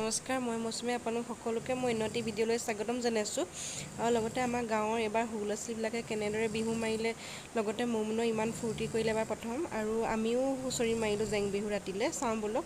নমস্কাৰ, মই মৌচুমী। আপোনালোক সকলোকে মই উন্নতি ভিডিঅ'লৈ স্বাগতম জনাইছোঁ। আৰু লগতে আমাৰ গাঁৱৰ এইবাৰ সৰু ল'ৰা ছোৱালীবিলাকে কেনেদৰে বিহু মাৰিলে, লগতে মৌমুনো ইমান ফূৰ্তি কৰিলে এবাৰ প্ৰথম, আৰু আমিও হুঁচৰি মাৰিলোঁ জেং বিহু ৰাতিলৈ। চাওঁ বলক।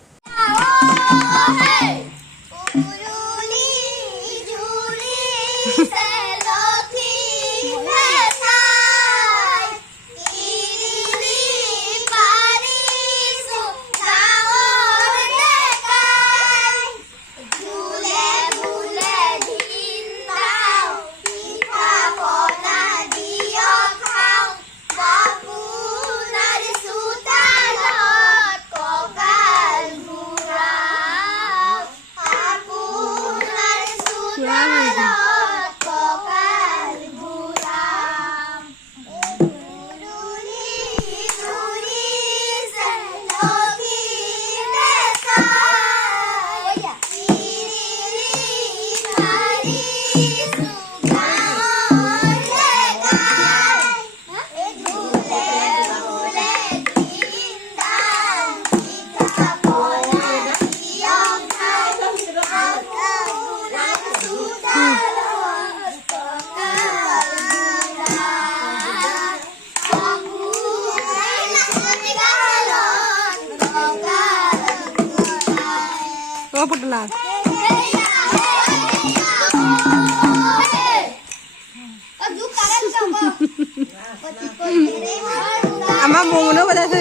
আমাৰ মৌমনো বজাইছে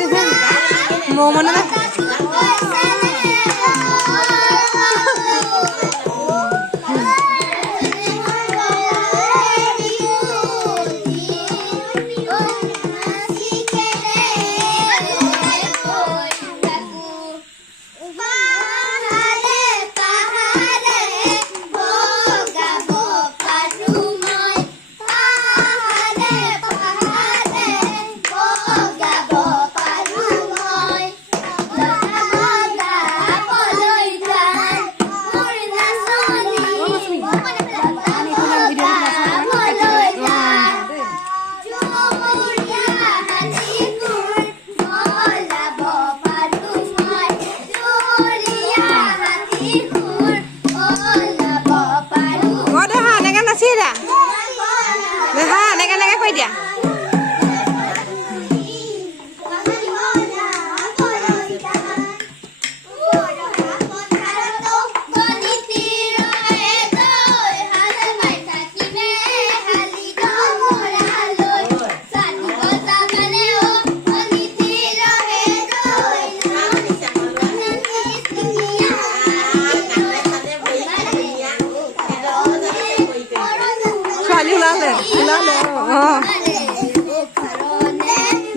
মৌমনো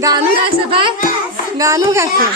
গানো গাইছে তাই গানো গাইছে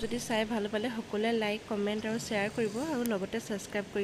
যদি চাই ভাল পালে সকলোৱে লাইক কমেণ্ট আৰু শ্বেয়াৰ কৰিব আৰু লগতে ছাবস্ক্ৰাইব কৰি